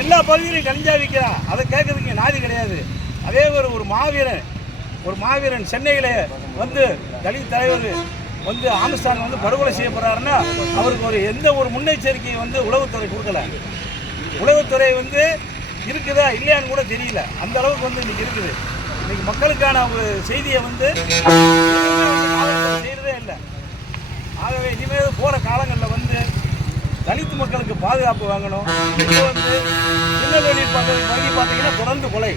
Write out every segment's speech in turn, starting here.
எல்லா பகுதியிலையும் கஞ்சா விற்கிறான். அதை கேட்கறதுக்கு நாதி கிடையாது. அதே ஒரு மாவீரன் சென்னையில் வந்து தலித் தலைவர் வந்து ஆம்ஸ்டாங் வந்து படுகொலை செய்யப்படுறாருன்னா அவருக்கு எந்த ஒரு முன்னெச்சரிக்கையை வந்து உளவுத்துறை கொடுக்கல. உளவுத்துறை வந்து இருக்குதா இல்லையான்னு கூட தெரியல. அந்த அளவுக்கு வந்து இன்னைக்கு இருக்குது. இன்னைக்கு மக்களுக்கான ஒரு செய்தியை வந்து செய்யறதே இல்லை. ஆகவே இனிமேல் போகிற காலங்களில் வந்து தலித் மக்களுக்கு பாதுகாப்பு வாங்கணும். இப்போ வந்து திருநெல்வேலி பகுதி பார்த்தீங்கன்னா தொடர்ந்து கொலை,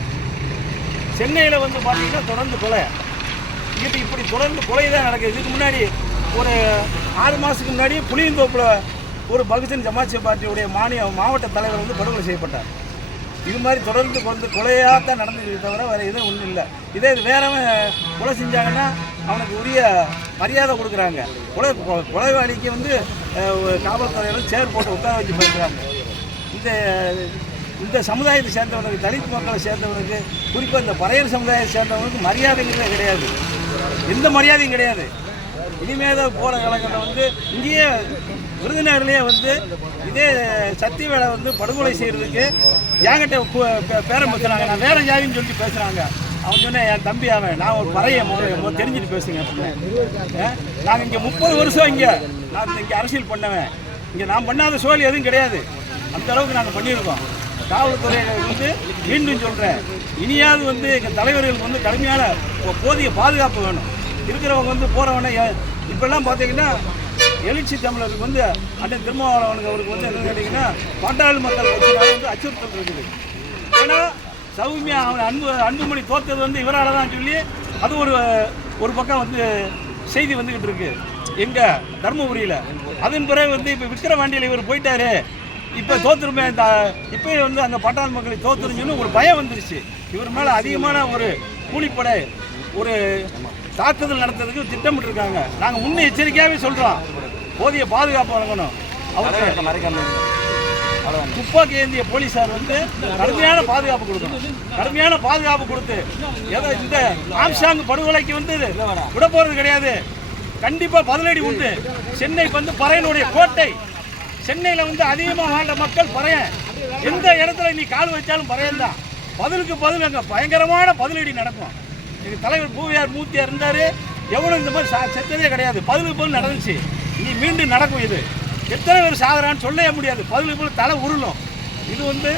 சென்னையில் வந்து பார்த்தீங்கன்னா தொடர்ந்து கொலை, இப்படி தொடர்ந்து கொலை தான் நடக்குது. இதுக்கு முன்னாடி ஒரு 6 மாதத்துக்கு முன்னாடி புளியந்தோப்பில் ஒரு பகுஜன் சமாஜ் பார்ட்டியுடைய மாவட்ட தலைவர் வந்து படுகொலை செய்யப்பட்டார். இது மாதிரி தொடர்ந்து கொலையாக தான் நடந்தது தவிர வேறு எதுவும் ஒன்றும் இல்லை. இதே வேறவன் கொலை செஞ்சாங்கன்னா அவனுக்கு உரிய மரியாதை கொடுக்குறாங்க. கொலைவாளிக்கு வந்து காவல்துறையில சேர் போட்டு உட்கார வச்சு பேசுகிறாங்க. இந்த சமுதாயத்தை சேர்ந்தவனுக்கு, தலித் மக்களை சேர்ந்தவனுக்கு, குறிப்பாக இந்த பறையர் சமுதாயத்தை சேர்ந்தவனுக்கு மரியாதைங்கிறதே கிடையாது. எந்த மரியாதையும் கிடையாது. இனிமேல் போகிற காலங்களில் வந்து இங்கேயே விருதுநகர்லேயே வந்து இதே சத்திவேலை வந்து படுகொலை செய்கிறதுக்கு என்கிட்ட பேரம் பேசுகிறாங்க. நான் வேற ஜாதின்னு சொல்லிட்டு பேசுகிறாங்க. அவன் சொன்னேன், என் தம்பி அவன், நான் ஒரு பறைய தெரிஞ்சுட்டு பேசுங்க அப்படின்னு. நாங்கள் இங்கே 30 வருஷம் நான் இங்கே அரசியல் பண்ணவேன். இங்கே நான் பண்ணாத சூழல் எதுவும் கிடையாது. அந்த அளவுக்கு நாங்கள் பண்ணியிருக்கோம். காவல்துறை வந்து மீண்டும் சொல்கிறேன், இனியாவது வந்து எங்கள் தலைவர்களுக்கு வந்து கடுமையான போதிய பாதுகாப்பு வேணும். இருக்கிறவங்க வந்து போகிறவனே இப்போல்லாம் பார்த்தீங்கன்னா எழுச்சி தமிழருக்கு வந்து அண்ணன் திருமாவளவனுக்கு அவருக்கு வந்து என்ன கேட்டிங்கன்னா பாட்டாளி மக்கள் கட்சியால் வந்து அச்சுறுத்தல் இருக்குது. ஏன்னா சௌமியா அவன் அன்புமணி தோற்றது வந்து இவரால் தான் சொல்லி அது ஒரு பக்கம் வந்து செய்தி வந்துக்கிட்டு இருக்கு எங்கள் தருமபுரியில். அதன் பிறகு வந்து இப்போ விக்கிரவாண்டியில் இவர் போயிட்டாரு, இப்போ தோற்றுருமே, இப்போ வந்து அந்த பாட்டாளி மக்களை தோற்றுருச்சுன்னு ஒரு பயம் வந்துருச்சு. இவர் மேலே அதிகமான ஒரு கூலிப்படை ஒரு தாக்குதல் நடத்துறதுக்கு திட்டமிட்டுருக்காங்க. நாங்கள் முன்னே எச்சரிக்கையாகவே சொல்கிறோம், போதிய பாதுகாப்பு வழங்கணும். அவருக்கு துப்பாக்கி ஏந்திய போலீஸார் வந்து கடுமையான பாதுகாப்பு கொடுக்கணும். கடுமையான பாதுகாப்பு கொடுத்து ஏதோ இந்த ஆம்ஸ்டாங் படுகொலைக்கு வந்து விட போகிறது கிடையாது. கண்டிப்பாக பதிலடி உண்டு. சென்னை வந்து பறையனுடைய கோட்டை. சென்னையில் வந்து அதிகமாக வாழ்ந்த மக்கள் பறையன். எந்த இடத்துல நீ கால் வச்சாலும் பறையன் தான். பதிலுக்கு பதில் அங்கே பயங்கரமான பதிலடி நடக்கும். எங்கள் தலைவர் பூவியார் மூர்த்தியார் இருந்தார். எவ்வளோ இந்த மாதிரி செத்ததே கிடையாது. பதிலுக்கு பதில் நடந்துச்சு. இனி மீண்டும் நடக்கும். இது எத்தனை பேர் சாகுறான்னு சொல்லவே முடியாது. பதிலுக்கு பதில் தலை உருளும். இது வந்து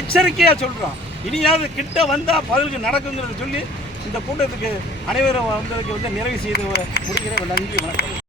எச்சரிக்கையாக சொல்கிறோம். இனியாவது கிட்ட வந்தால் பதிலுக்கு நடக்குங்கிறத சொல்லி இந்த கூட்டத்துக்கு அனைவரும் வந்ததுக்கு வந்து நிறைவு செய்து முடிக்கிறேன். நன்றி, வணக்கம்.